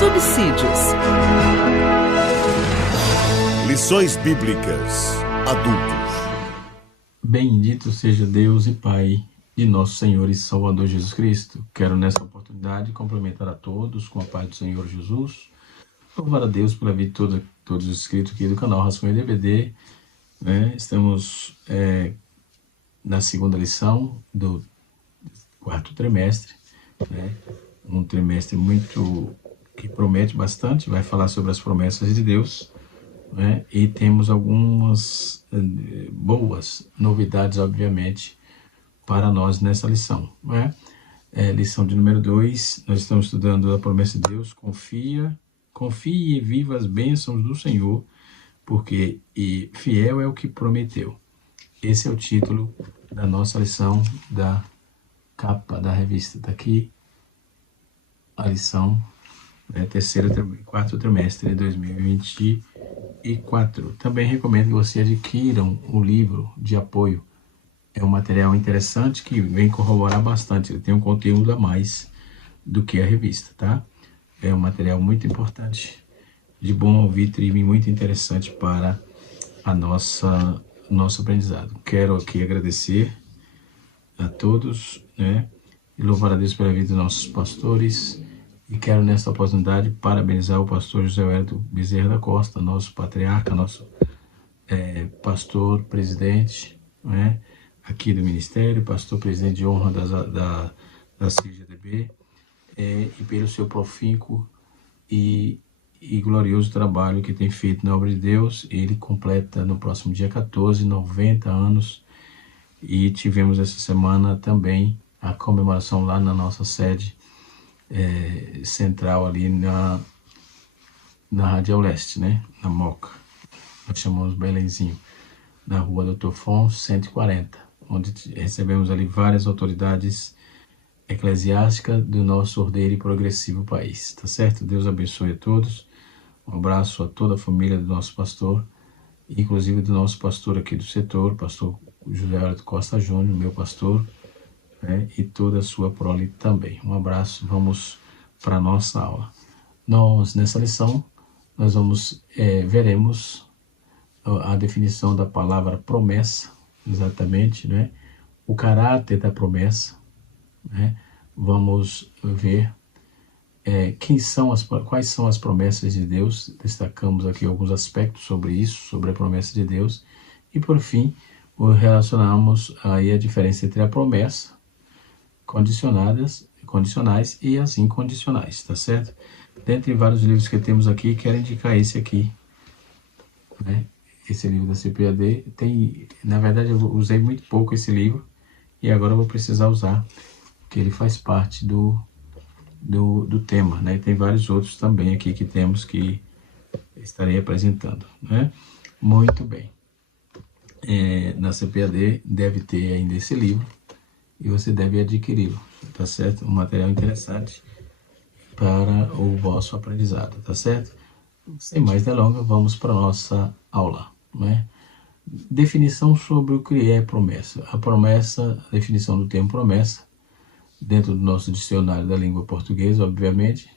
subsídios. Lições Bíblicas Adultos. Bendito seja Deus e Pai de nosso Senhor e Salvador Jesus Cristo. Quero nessa oportunidade complementar a todos com a paz do Senhor Jesus. Louvar a Deus pela vida de todos os inscritos aqui do canal Rascunho DVD. Estamos na segunda lição do quarto trimestre. Um trimestre que promete bastante, vai falar sobre as promessas de Deus. E temos algumas boas novidades, obviamente, para nós nessa lição. Lição de número 2, nós estamos estudando a promessa de Deus. Confie e viva as bênçãos do Senhor, porque fiel é o que prometeu. Esse é o título da nossa lição, da capa da revista. Está aqui a lição, quarto trimestre de 2024. Também recomendo que você adquiram o livro de apoio. É um material interessante que vem corroborar bastante. Ele tem um conteúdo a mais do que a revista, tá? É um material muito importante, de bom ouvir e muito interessante para a nosso aprendizado. Quero aqui agradecer a todos, e louvar a Deus pela vida dos nossos pastores. E quero, nesta oportunidade, parabenizar o pastor José Wellington Bezerra da Costa, nosso patriarca, nosso pastor presidente, aqui do Ministério, pastor presidente de honra da CGDB, e pelo seu profícuo e glorioso trabalho que tem feito na obra de Deus. Ele completa no próximo dia 14, 90 anos, e tivemos essa semana também a comemoração lá na nossa sede central ali na Radial Leste, na Moca. Nós chamamos Belenzinho, na rua Doutor Afonso 140, onde recebemos ali várias autoridades eclesiásticas do nosso ordeiro e progressivo país, tá certo? Deus abençoe a todos. Um abraço a toda a família do nosso pastor, inclusive do nosso pastor aqui do setor, pastor José Wellington Costa Júnior, meu pastor, e toda a sua prole também. Um abraço. Vamos para a nossa aula. Nessa lição, nós veremos a definição da palavra promessa, exatamente, o caráter da promessa. Vamos ver quais são as promessas de Deus. Destacamos aqui alguns aspectos sobre isso, sobre a promessa de Deus. E, por fim, relacionamos aí a diferença entre a promessa, condicionais e as incondicionais, tá certo? Dentre vários livros que temos aqui, quero indicar esse aqui, esse livro da CPAD. Na verdade, eu usei muito pouco esse livro, e agora eu vou precisar usar, porque ele faz parte do tema, E tem vários outros também aqui que temos que estarei apresentando, Muito bem. Na CPAD deve ter ainda esse livro, e você deve adquiri-lo, tá certo? Um material interessante para o vosso aprendizado, tá certo? Sem mais delongas, vamos para a nossa aula, Definição sobre o que é promessa. A definição do termo promessa, dentro do nosso dicionário da língua portuguesa, obviamente,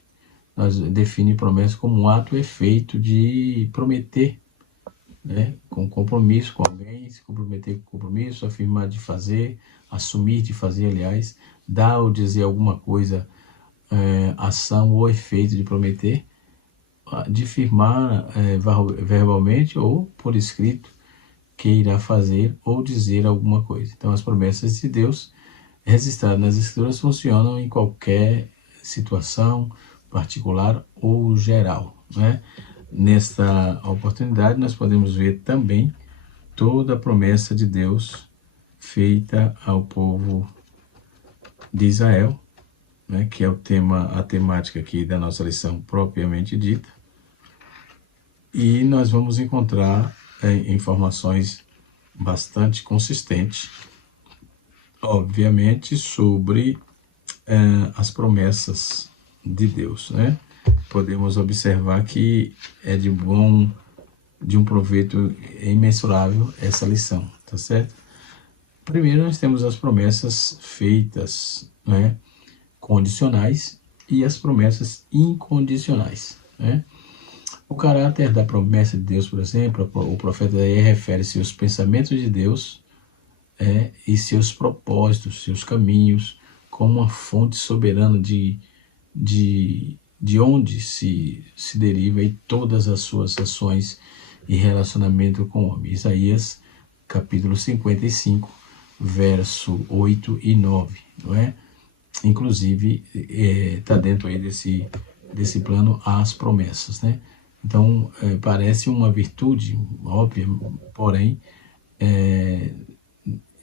nós definimos promessa como um ato ou efeito de prometer, com compromisso com alguém, se comprometer com compromisso, afirmar de fazer, assumir de fazer, aliás, dar ou dizer alguma coisa, ação ou efeito de prometer, de firmar verbalmente ou por escrito que irá fazer ou dizer alguma coisa. Então, as promessas de Deus registradas nas Escrituras funcionam em qualquer situação particular ou geral, Nesta oportunidade, nós podemos ver também toda a promessa de Deus feita ao povo de Israel, que é a temática aqui da nossa lição propriamente dita. E nós vamos encontrar informações bastante consistentes, obviamente, sobre as promessas de Deus, Podemos observar que é de um proveito imensurável essa lição, tá certo? Primeiro, nós temos as promessas feitas, condicionais, e as promessas incondicionais, né? O caráter da promessa de Deus, por exemplo, o profeta aí refere-se aos pensamentos de Deus e seus propósitos, seus caminhos, como uma fonte soberana de onde se deriva e todas as suas ações e relacionamento com o homem. Isaías, capítulo 55, verso 8 e 9, não é? Inclusive, está dentro aí desse plano as promessas, né? Então, parece uma virtude óbvia, porém,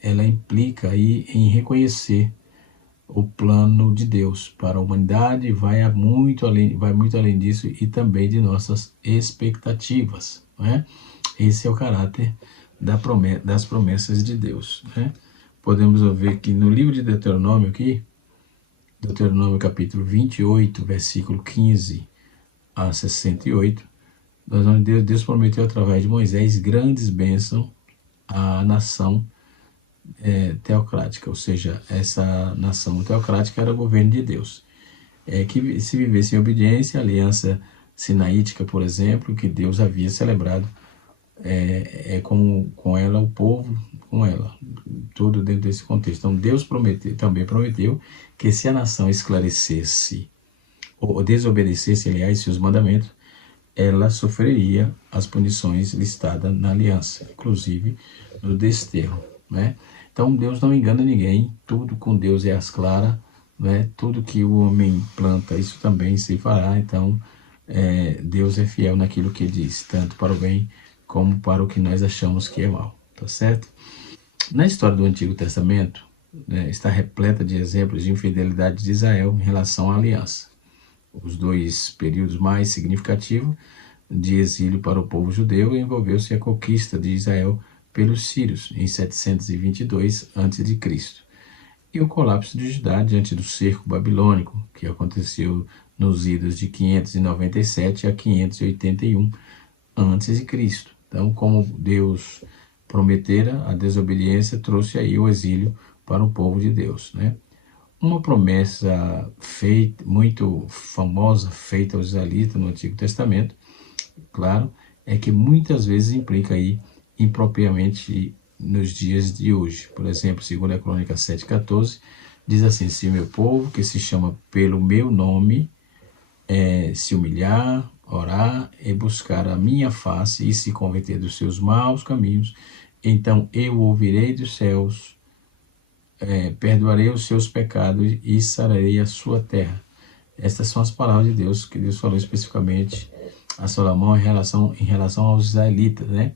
ela implica aí em reconhecer o plano de Deus para a humanidade, vai muito além disso e também de nossas expectativas, né? Esse é o caráter das promessas de Deus, né? Podemos ver que no livro de Deuteronômio aqui, Deuteronômio capítulo 28, versículo 15 a 68, Deus prometeu através de Moisés grandes bênçãos à nação teocrática, ou seja, essa nação teocrática era o governo de Deus, que se vivesse em obediência à aliança sinaítica, por exemplo, que Deus havia celebrado com ela, o povo com ela, tudo dentro desse contexto. Então Deus também prometeu que se a nação esclarecesse ou desobedecesse, aliás, seus mandamentos, ela sofreria as punições listadas na aliança, inclusive no desterro, né? Então Deus não engana ninguém, tudo com Deus é às claras, né? Tudo que o homem planta, isso também se fará. Então Deus é fiel naquilo que diz, tanto para o bem como para o que nós achamos que é mal, tá certo? Na história do Antigo Testamento, está repleta de exemplos de infidelidade de Israel em relação à aliança. Os dois períodos mais significativos de exílio para o povo judeu envolveu-se a conquista de Israel pelos sírios em 722 a.C. e o colapso de Judá diante do cerco babilônico, que aconteceu nos idos de 597 a 581 a.C. Então, como Deus prometera, a desobediência trouxe aí o exílio para o povo de Deus, né? Uma promessa muito famosa, feita aos israelitas no Antigo Testamento, claro, é que muitas vezes implica aí impropriamente nos dias de hoje. Por exemplo, segundo a Crônica 7,14, diz assim: se o meu povo, que se chama pelo meu nome, se humilhar, orar e buscar a minha face e se converter dos seus maus caminhos, então eu ouvirei dos céus, perdoarei os seus pecados e sararei a sua terra. Estas são as palavras de Deus, que Deus falou especificamente a Salomão em relação aos israelitas, né?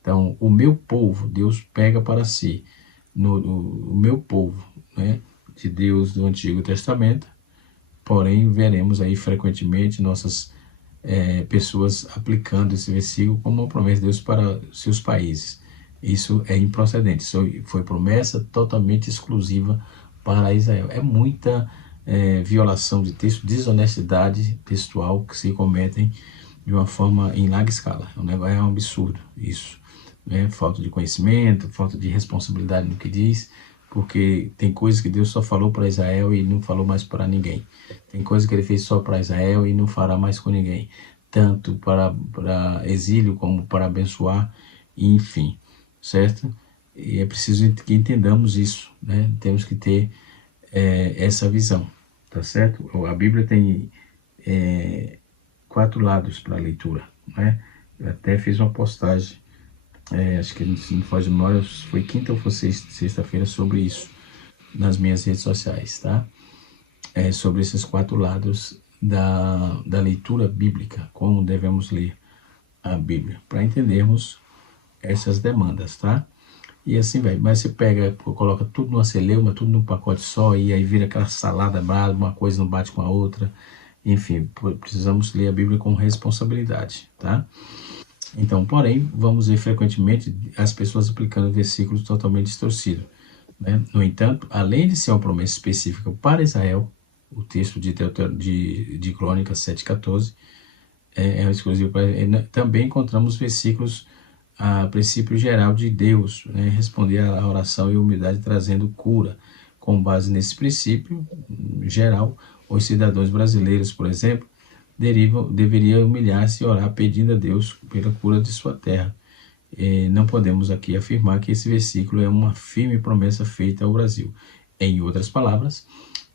Então, o meu povo, Deus pega para si, o meu povo, né, de Deus do Antigo Testamento, porém veremos aí frequentemente nossas pessoas aplicando esse versículo como uma promessa de Deus para seus países. Isso é improcedente, isso foi promessa totalmente exclusiva para Israel. É muita violação de texto, desonestidade textual que se cometem de uma forma em larga escala. É um absurdo isso, né? Falta de conhecimento, falta de responsabilidade no que diz, porque tem coisas que Deus só falou para Israel e não falou mais para ninguém. Tem coisas que ele fez só para Israel e não fará mais com ninguém, tanto para exílio como para abençoar, enfim, certo? E é preciso que entendamos isso, né? Temos que ter essa visão, tá certo? A Bíblia tem 4 lados para a leitura, né? Eu até fiz uma postagem, acho que não faz de memória, foi quinta ou foi sexta-feira, sobre isso nas minhas redes sociais, tá? Sobre esses 4 lados da leitura bíblica, como devemos ler a Bíblia, para entendermos essas demandas, tá? E assim vai, mas você pega, coloca tudo numa celeuma, tudo num pacote só, e aí vira aquela salada brava, uma coisa não bate com a outra. Enfim, precisamos ler a Bíblia com responsabilidade, tá? Então, porém, vamos ver frequentemente as pessoas aplicando versículos totalmente distorcidos, né? No entanto, além de ser uma promessa específica para Israel, o texto de Crônicas 7,14 é exclusivo para também encontramos versículos a princípio geral de Deus, né? Responder à oração e humildade trazendo cura. Com base nesse princípio geral, Os cidadãos brasileiros, por exemplo, deveriam humilhar-se e orar pedindo a Deus pela cura de sua terra. Não podemos aqui afirmar que esse versículo é uma firme promessa feita ao Brasil. Em outras palavras,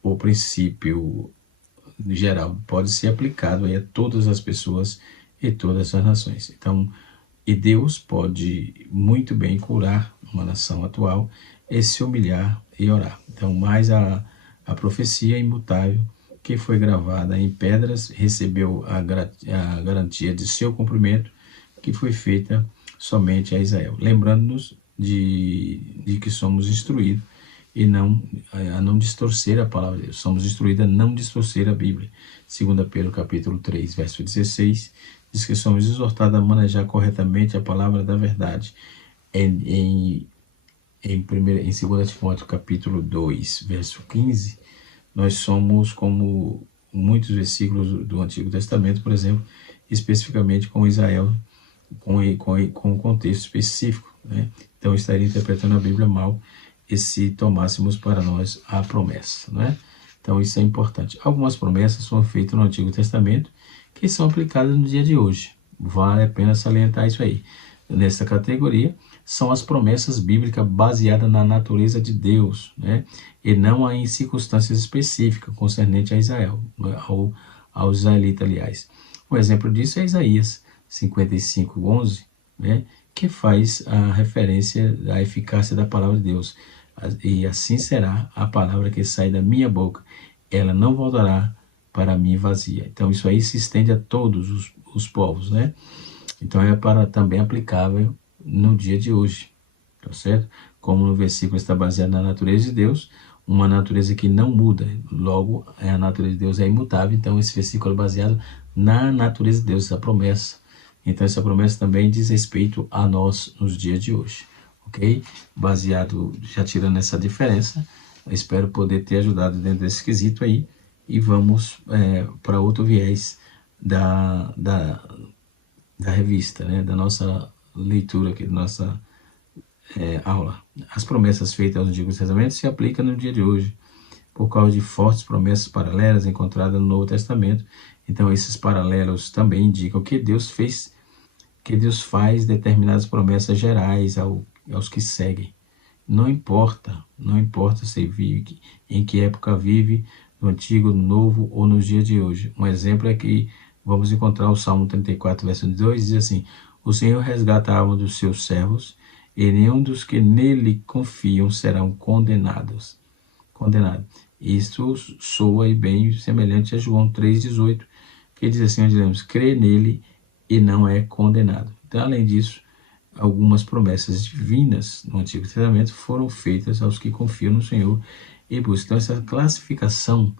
o princípio geral pode ser aplicado a todas as pessoas e todas as nações. Então, e Deus pode muito bem curar uma nação atual e se humilhar e orar. Então, mais a profecia imutável que foi gravada em pedras recebeu a garantia de seu cumprimento, que foi feita somente a Israel. Lembrando-nos de que somos instruídos e a não distorcer a palavra de Deus. Somos instruídos a não distorcer a Bíblia. 2 Pedro capítulo 3, verso 16, diz que somos exortados a manejar corretamente a palavra da verdade. Em 2 Timóteo capítulo 2, verso 15, nós somos como muitos versículos do Antigo Testamento, por exemplo, especificamente com Israel, com um contexto específico, né? Então, estaria interpretando a Bíblia mal e se tomássemos para nós a promessa, né? Então, isso é importante. Algumas promessas foram feitas no Antigo Testamento que são aplicadas no dia de hoje. Vale a pena salientar isso aí. Nessa categoria, são as promessas bíblicas baseadas na natureza de Deus, né? E não em circunstâncias específicas concernentes a Israel, aos israelitas, aliás. Um exemplo disso é Isaías 55:11, né? Que faz a referência à eficácia da palavra de Deus. E assim será a palavra que sai da minha boca, ela não voltará para mim vazia. Então isso aí se estende a todos os povos, né? Então é também aplicável no dia de hoje, tá certo? Como no versículo está baseado na natureza de Deus, uma natureza que não muda, logo a natureza de Deus é imutável, então esse versículo é baseado na natureza de Deus, essa promessa. Então essa promessa também diz respeito a nós nos dias de hoje, ok? Baseado, já tirando essa diferença, eu espero poder ter ajudado dentro desse quesito aí, e vamos para outro viés da revista, né? Da nossa leitura aqui, da nossa aula. As promessas feitas no Antigo Testamento se aplicam no dia de hoje, por causa de fortes promessas paralelas encontradas no Novo Testamento. Então esses paralelos também indicam que Deus faz determinadas promessas gerais aos que seguem. Não importa se vive, em que época vive, no Antigo, no Novo ou nos dias de hoje. Um exemplo é que vamos encontrar o Salmo 34, verso 2, diz assim: o Senhor resgata a alma dos seus servos, e nenhum dos que nele confiam serão condenados. Isto soa e bem semelhante a João 3,18, que diz assim, onde lemos, crê nele e não é condenado. Então, além disso, algumas promessas divinas no Antigo Testamento foram feitas aos que confiam no Senhor e buscam. Então, essa classificação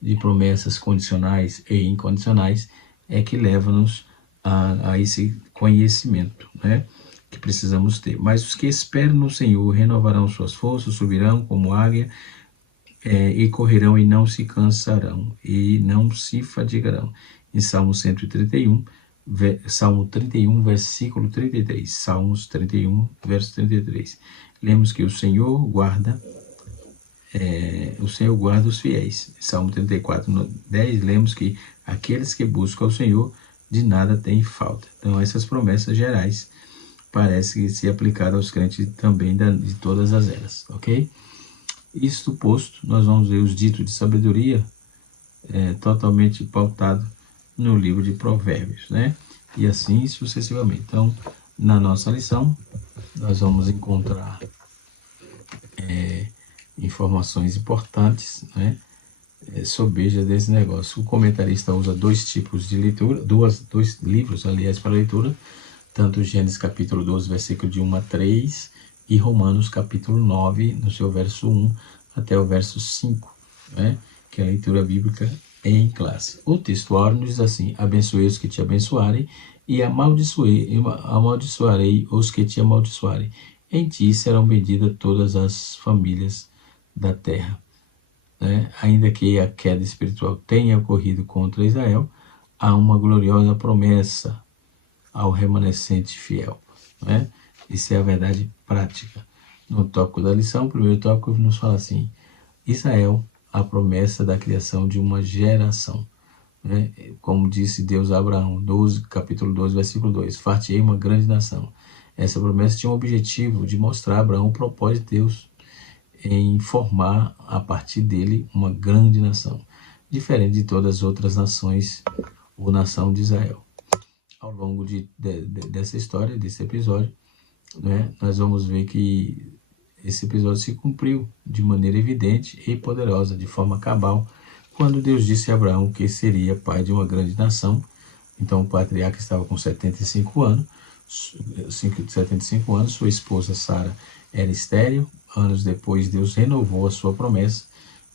de promessas condicionais e incondicionais é que leva-nos a esse conhecimento, né, que precisamos ter. Mas os que esperam no Senhor renovarão suas forças, subirão como águia, e correrão e não se cansarão, e não se fadigarão. Em Salmo 131, Salmo 31, versículo 33. Salmos 31, verso 33. Lemos que o Senhor guarda os fiéis. Salmo 34, 10, lemos que aqueles que buscam ao Senhor de nada têm falta. Então essas promessas gerais parecem ser aplicadas aos crentes também de todas as eras, ok? Isto posto, nós vamos ver os ditos de sabedoria totalmente pautado no livro de Provérbios, né? E assim sucessivamente. Então, na nossa lição, nós vamos encontrar informações importantes, né, sobejas desse negócio. O comentarista usa dois tipos de leitura, dois livros, aliás, para leitura, tanto Gênesis capítulo 12, versículo de 1 a 3, e Romanos capítulo 9, no seu verso 1 até o verso 5, né, que é a leitura bíblica em classe. O texto áureo diz assim: abençoei os que te abençoarem, e amaldiçoarei os que te amaldiçoarem. Em ti serão benditas todas as famílias da terra. Né? Ainda que a queda espiritual tenha ocorrido contra Israel, há uma gloriosa promessa ao remanescente fiel. Né? Isso é a verdade prática. No tópico da lição, o primeiro tópico nos fala assim: Israel, a promessa da criação de uma geração, né? Como disse Deus a Abraão, capítulo 12, versículo 2, far-te-ei uma grande nação. Essa promessa tinha o objetivo de mostrar a Abraão o propósito de Deus em formar a partir dele uma grande nação, diferente de todas as outras nações ou nação de Israel. Ao longo dessa história, desse episódio, né, nós vamos ver que esse episódio se cumpriu de maneira evidente e poderosa, de forma cabal, quando Deus disse a Abraão que seria pai de uma grande nação. Então o patriarca estava com 75 anos, sua esposa Sara era estéril. Anos depois, Deus renovou a sua promessa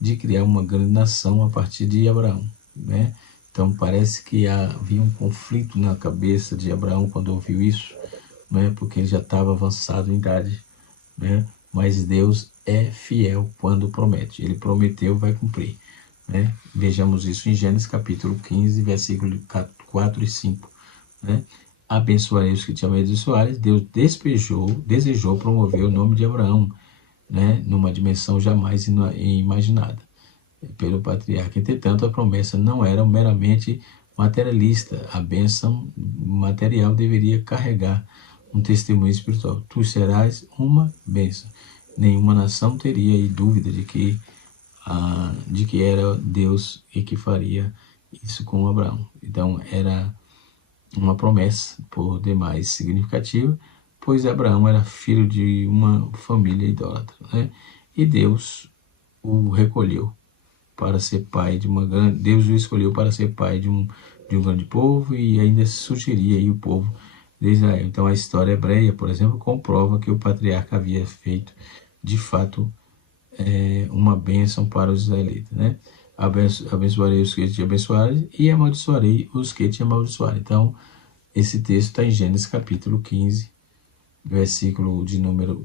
de criar uma grande nação a partir de Abraão, né? Então parece que havia um conflito na cabeça de Abraão quando ouviu isso, né? Porque ele já estava avançado em idade, né? Mas Deus é fiel quando promete. Ele prometeu, vai cumprir, né? Vejamos isso em Gênesis capítulo 15, versículos 4 e 5, né? Abençoarei os que te abençoarem. Deus desejou promover o nome de Abraão, né, numa dimensão jamais imaginada pelo patriarca. Entretanto, a promessa não era meramente materialista. A bênção material deveria carregar um testemunho espiritual. Tu serás uma bênção. Nenhuma nação teria aí dúvida de que era Deus e que faria isso com Abraão. Então, era uma promessa por demais significativa, pois Abraão era filho de uma família idólatra, né? E Deus o recolheu para ser pai de uma grande... Deus o escolheu para ser pai de um grande povo, e ainda surgiria aí o povo de Israel. Então a história hebreia, por exemplo, comprova que o patriarca havia feito, de fato, uma bênção para os israelitas, né? Abençoarei os que te abençoarem e amaldiçoarei os que te amaldiçoarem. Então, esse texto está em Gênesis capítulo 15,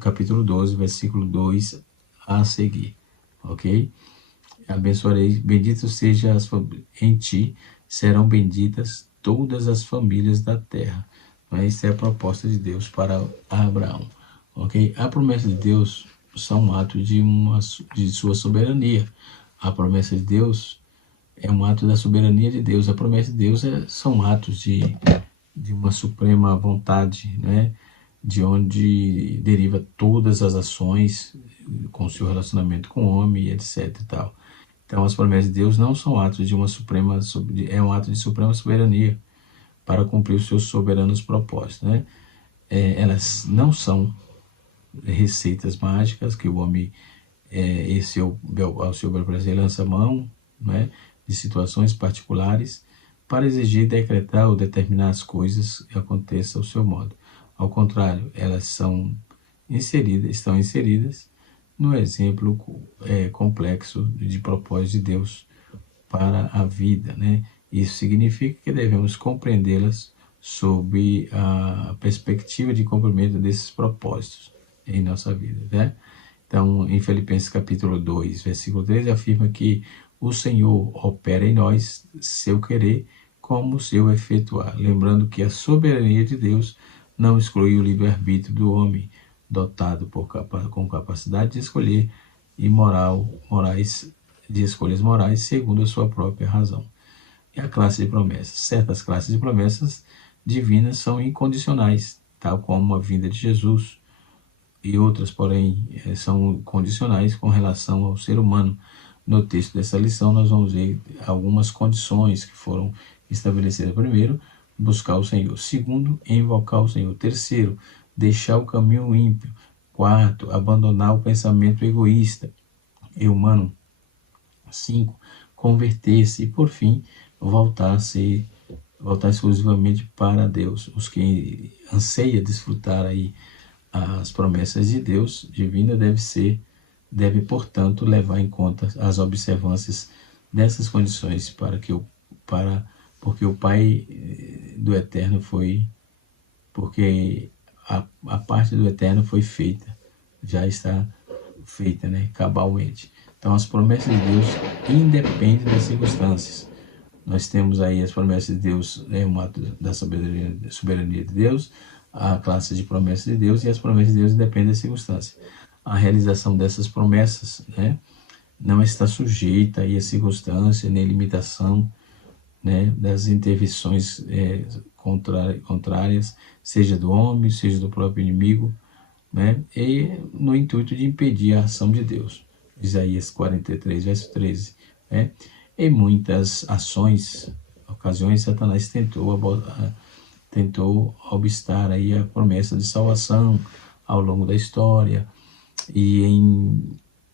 capítulo 12, versículo 2 a seguir, ok? Abençoarei, bendito seja em ti, serão benditas todas as famílias da terra. Essa é a proposta de Deus para Abraão, ok? A promessa de Deus são um ato de sua soberania. A promessa de Deus é um ato da soberania de Deus. A promessa de Deus são atos de uma suprema vontade, né? De onde deriva todas as ações com seu relacionamento com o homem, etc. e tal. Então, as promessas de Deus não são atos de um ato de suprema soberania para cumprir os seus soberanos propósitos, né? Elas não são receitas mágicas que o homem, ao seu bel prazer, lança mão, né, de situações particulares para exigir, decretar ou determinar as coisas que aconteçam ao seu modo. Ao contrário, elas estão inseridas no exemplo complexo de propósito de Deus para a vida, né? Isso significa que devemos compreendê-las sob a perspectiva de cumprimento desses propósitos em nossa vida, né? Então, em Filipenses capítulo 2, versículo 13, afirma que o Senhor opera em nós seu querer como seu efetuar, lembrando que a soberania de Deus não exclui o livre-arbítrio do homem, dotado com capacidade de escolher de escolhas morais segundo a sua própria razão. E a classe de promessas. Certas classes de promessas divinas são incondicionais, tal como a vinda de Jesus, e outras, porém, são condicionais com relação ao ser humano. No texto dessa lição, nós vamos ver algumas condições que foram estabelecidas. Primeiro, buscar o Senhor. Segundo, invocar o Senhor. Terceiro, deixar o caminho ímpio. Quarto, abandonar o pensamento egoísta e humano. 5, converter-se. E, por fim, voltar exclusivamente para Deus. Os que anseiam desfrutar aí as promessas de Deus divina deve, portanto, levar em conta as observâncias dessas condições porque o Pai do Eterno porque a parte do Eterno foi feita, já está feita, né, cabalmente. Então, as promessas de Deus independem das circunstâncias. Nós temos aí as promessas de Deus, um ato da soberania de Deus, a classe de promessas de Deus, e as promessas de Deus independem das circunstâncias. A realização dessas promessas, né, não está sujeita aí a circunstância nem limitação, né, das intervenções contrárias, seja do homem, seja do próprio inimigo, né, e no intuito de impedir a ação de Deus. Isaías 43, verso 13. Né? Em muitas ocasiões, Satanás tentou obstar aí a promessa de salvação ao longo da história, e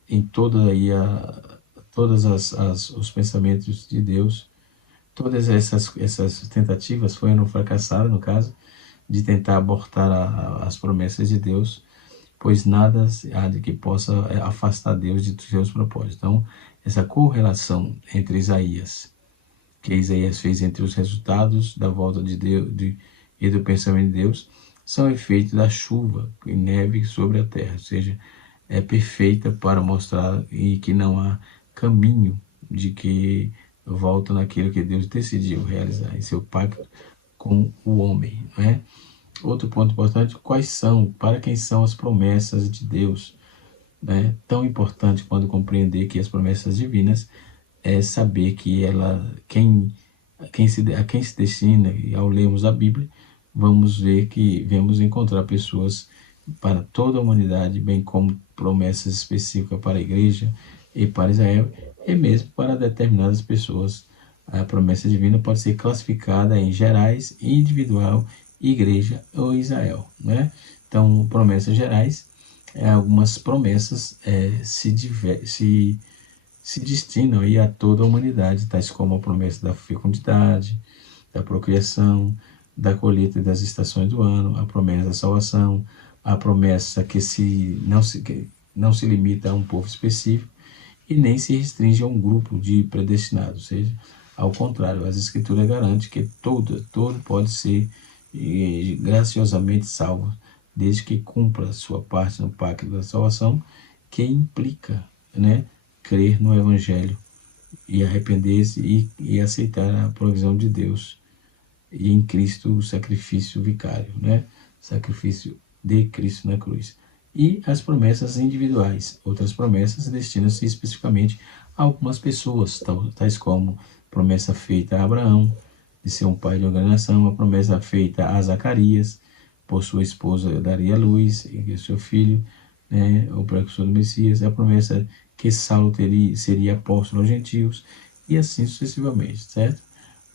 em todos os pensamentos de Deus. Todas essas tentativas foram fracassadas, no caso, de tentar abortar as promessas de Deus, pois nada há de que possa afastar Deus de seus propósitos. Então, essa correlação entre que Isaías fez entre os resultados da volta de Deus e do pensamento de Deus, são efeitos da chuva e neve sobre a terra, ou seja, é perfeita para mostrar e que não há caminho de que volta naquilo que Deus decidiu realizar em seu pacto com o homem, né? Outro ponto importante: para quem são as promessas de Deus, né? Tão importante quando compreender que as promessas divinas é saber que a quem se destina, e ao lermos a Bíblia, vamos encontrar pessoas para toda a humanidade, bem como promessas específicas para a igreja e para Israel, e mesmo para determinadas pessoas. A promessa divina pode ser classificada em gerais, individual, igreja ou Israel, né? Então, promessas gerais, algumas promessas se destinam aí a toda a humanidade, tais como a promessa da fecundidade, da procriação, da colheita das estações do ano, a promessa da salvação, a promessa que não se limita a um povo específico e nem se restringe a um grupo de predestinados, ou seja, ao contrário, as Escrituras garantem que todo pode ser graciosamente salvo, desde que cumpra sua parte no pacto da salvação, que implica, né, crer no Evangelho e arrepender-se e aceitar a provisão de Deus e em Cristo o sacrifício vicário, né? Sacrifício de Cristo na cruz. E as promessas individuais. Outras promessas destinam-se especificamente a algumas pessoas, tais como promessa feita a Abraão, de ser um pai de uma grande nação, a promessa feita a Zacarias, por sua esposa daria luz, e seu filho, né, o precursor do Messias, a promessa que Saulo seria apóstolo aos gentios, e assim sucessivamente, certo?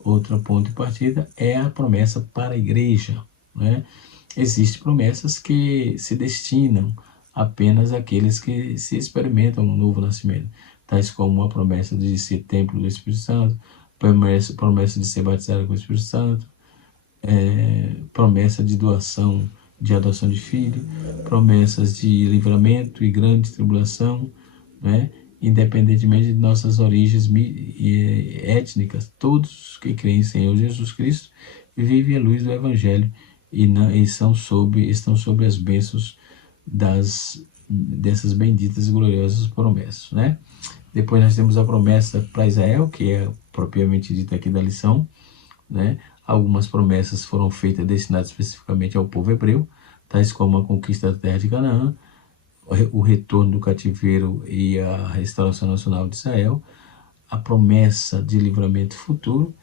Outro ponto de partida é a promessa para a igreja, né? Existem promessas que se destinam apenas àqueles que se experimentam um novo nascimento, tais como a promessa de ser templo do Espírito Santo, promessa de ser batizado com o Espírito Santo, promessa de adoção de filho, promessas de livramento e grande tribulação, né? Independentemente de nossas origens étnicas, todos que creem em Senhor Jesus Cristo vivem à luz do Evangelho e estão sob as bênçãos dessas benditas e gloriosas promessas, né? Depois nós temos a promessa para Israel, que é propriamente dita aqui da lição, né? Algumas promessas foram feitas destinadas especificamente ao povo hebreu, tais como a conquista da terra de Canaã, o retorno do cativeiro e a restauração nacional de Israel, a promessa de livramento futuro,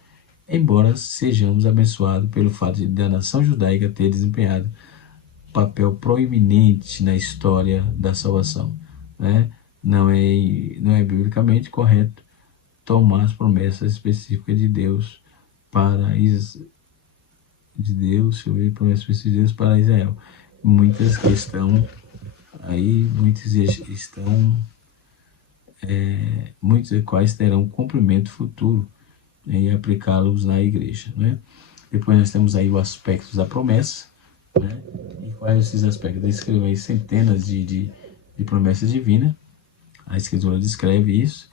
embora sejamos abençoados pelo fato da nação judaica ter desempenhado papel proeminente na história da salvação, né? Não é biblicamente correto tomar as promessas específicas de Deus promessas específicas de Deus para Israel. Muitos dos quais terão cumprimento futuro e aplicá-los na igreja, né? Depois nós temos aí os aspectos da promessa, né? E quais esses aspectos? Descreve aí centenas de promessas divinas. A Escritura descreve isso,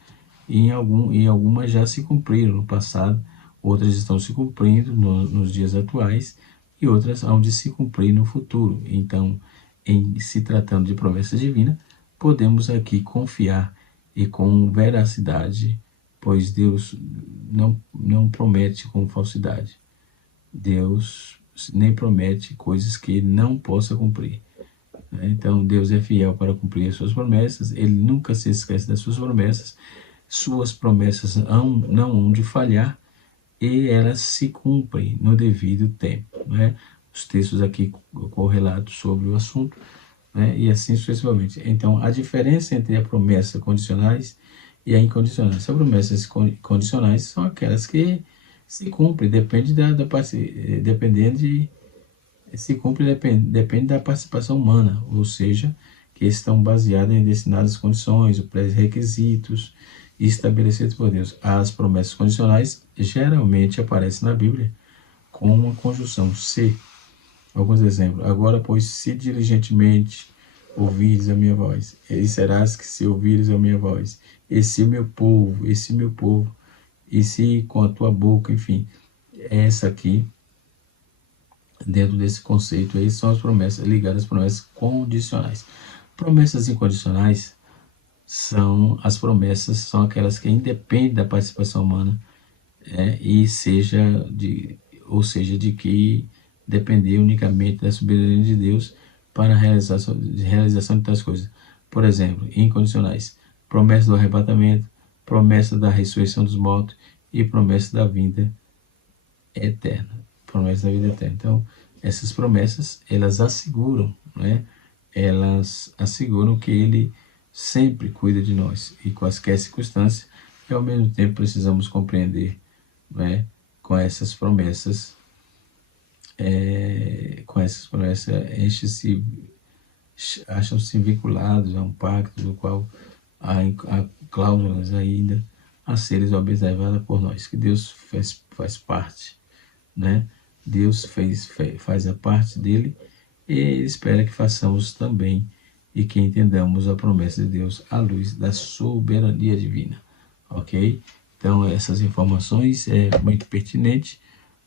e algumas já se cumpriram no passado, outras estão se cumprindo nos dias atuais, e outras hão de se cumprir no futuro. Então, em se tratando de promessa divina, podemos aqui confiar e com veracidade, pois Deus não promete com falsidade. Deus nem promete coisas que não possa cumprir. né? Então, Deus é fiel para cumprir as suas promessas, Ele nunca se esquece das suas promessas não hão de falhar, e elas se cumprem no devido tempo, né? Os textos aqui correlatos sobre o assunto, né? E assim sucessivamente. Então, a diferença entre a promessa condicionais e a incondicionais. As promessas condicionais são aquelas que se cumprem, depende da participação humana, ou seja, que estão baseadas em determinadas condições, ou pré-requisitos estabelecidos por Deus. As promessas condicionais geralmente aparecem na Bíblia com uma conjunção se. Alguns exemplos. Agora, pois, se diligentemente ouvires a minha voz, e serás que se ouvires a minha voz, esse meu povo, e se com a tua boca, enfim, essa aqui, dentro desse conceito aí, são as promessas ligadas às promessas condicionais. Promessas incondicionais são aquelas que independem da participação humana, ou seja, de que depender unicamente da soberania de Deus para a realização de tais coisas. Por exemplo, incondicionais: promessa do arrebatamento, promessa da ressurreição dos mortos e promessa da vida eterna. Promessa da vida eterna. Então, essas promessas, elas asseguram, né? Elas asseguram que Ele sempre cuida de nós e quaisquer circunstâncias, e ao mesmo tempo precisamos compreender, né? Com essas promessas, acham-se vinculados a um pacto do qual há cláusulas ainda a serem observadas por nós, que Deus faz parte, né? Deus faz a parte dele, e Ele espera que façamos também e que entendamos a promessa de Deus à luz da soberania divina, ok? Então, essas informações é muito pertinente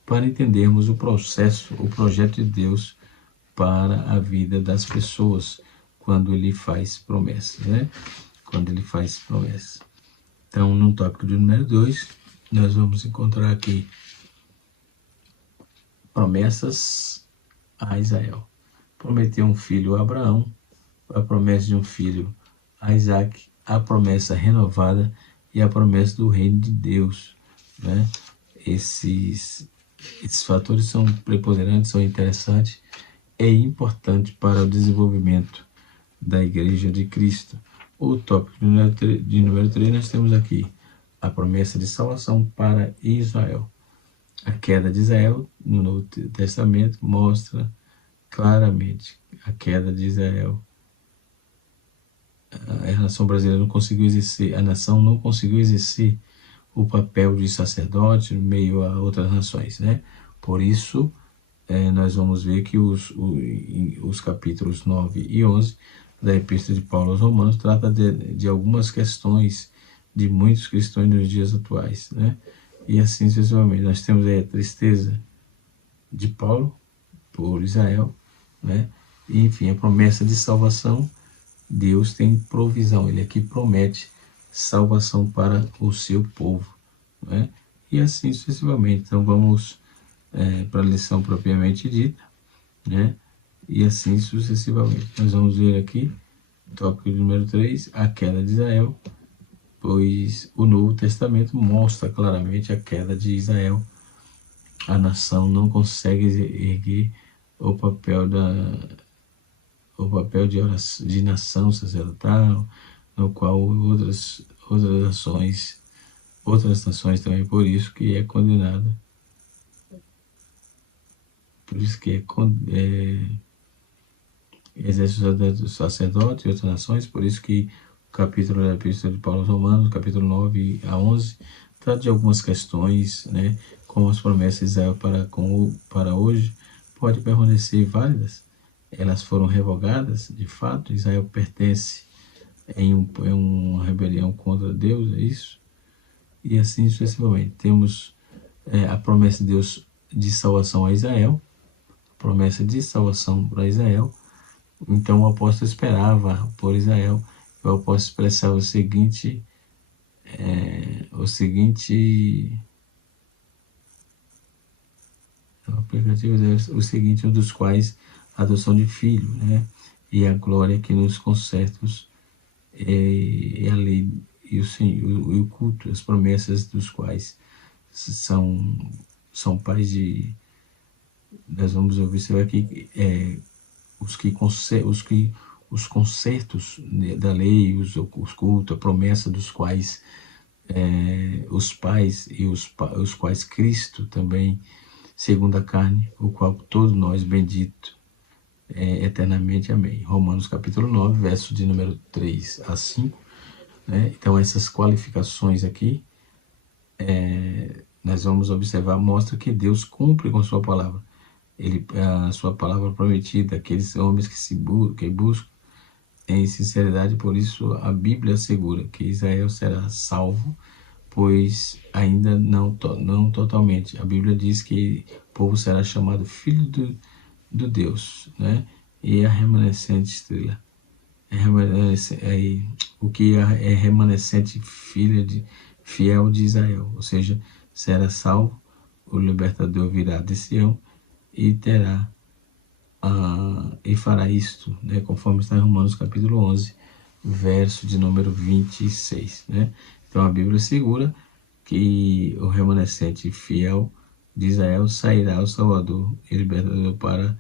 para entendermos o projeto de Deus para a vida das pessoas quando Ele faz promessas, né? Quando Ele faz promessas. Então, no tópico de número 2, nós vamos encontrar aqui promessas a Israel. Prometeu um filho a Abraão, a promessa de um filho a Isaac, a promessa renovada e a promessa do reino de Deus, né? Esses fatores são preponderantes, são interessantes e importantes para o desenvolvimento da Igreja de Cristo. O tópico de número 3, nós temos aqui a promessa de salvação para Israel. A queda de Israel no Novo Testamento mostra claramente a queda de Israel. A nação brasileira não conseguiu exercer o papel de sacerdote no meio a outras nações, né? Por isso, nós vamos ver que os capítulos 9 e 11 da Epístola de Paulo aos Romanos trata de algumas questões de muitos cristãos nos dias atuais, né? E assim sucessivamente. Nós temos aí a tristeza de Paulo por Israel, né? E, enfim, a promessa de salvação. Deus tem provisão, Ele aqui promete salvação para o seu povo, né? E assim sucessivamente. Então vamos para a lição propriamente dita, né? E assim sucessivamente. Nós vamos ver aqui, tópico número 3, a queda de Israel, pois o Novo Testamento mostra claramente a queda de Israel. A nação não consegue erguer o papel de nação sacerdotal, no qual outras nações também, por isso que é condenada, por isso que exerce o sacerdote e outras nações, por isso que o capítulo da Epístola de Paulo aos Romanos, capítulo 9 a 11, trata de algumas questões, né, como as promessas de Israel para hoje podem permanecer válidas. Elas foram revogadas, de fato. Israel pertence em uma rebelião contra Deus, é isso? E assim sucessivamente. Temos a promessa de Deus de salvação a Israel, promessa de salvação para Israel. Então o apóstolo esperava por Israel. O apóstolo expressava o seguinte, um dos quais a adoção de filho, né? e a glória que nos concertos é a lei e o culto, as promessas dos quais são pais de... Nós vamos observar aqui os concertos da lei, os cultos, a promessa dos quais os pais e os quais Cristo também, segundo a carne, o qual todos nós bendito eternamente. Amém. Romanos capítulo 9, verso de número 3 a 5. Né? Então essas qualificações aqui, nós vamos observar, mostra que Deus cumpre com sua palavra. A sua palavra prometida, aqueles homens que buscam em sinceridade. Por isso a Bíblia assegura que Israel será salvo, pois ainda não totalmente. A Bíblia diz que o povo será chamado filho do Deus, né? E a remanescente estrela, o que é remanescente fiel de Israel, ou seja, será salvo, o libertador virá de Sião e terá e fará isto, né, conforme está em Romanos capítulo 11, verso de número 26, né? Então a Bíblia assegura que o remanescente fiel de Israel sairá ao Salvador e libertador para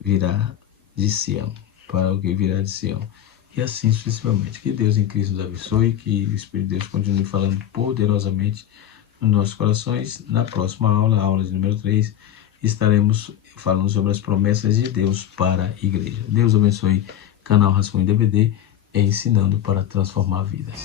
virá de Sião, para o que virá de Sião. E assim sucessivamente. Que Deus em Cristo nos abençoe, que o Espírito de Deus continue falando poderosamente nos nossos corações. Na próxima aula, aula de número 3, estaremos falando sobre as promessas de Deus para a igreja. Deus abençoe. Canal Rascunho DVD, ensinando para transformar vidas.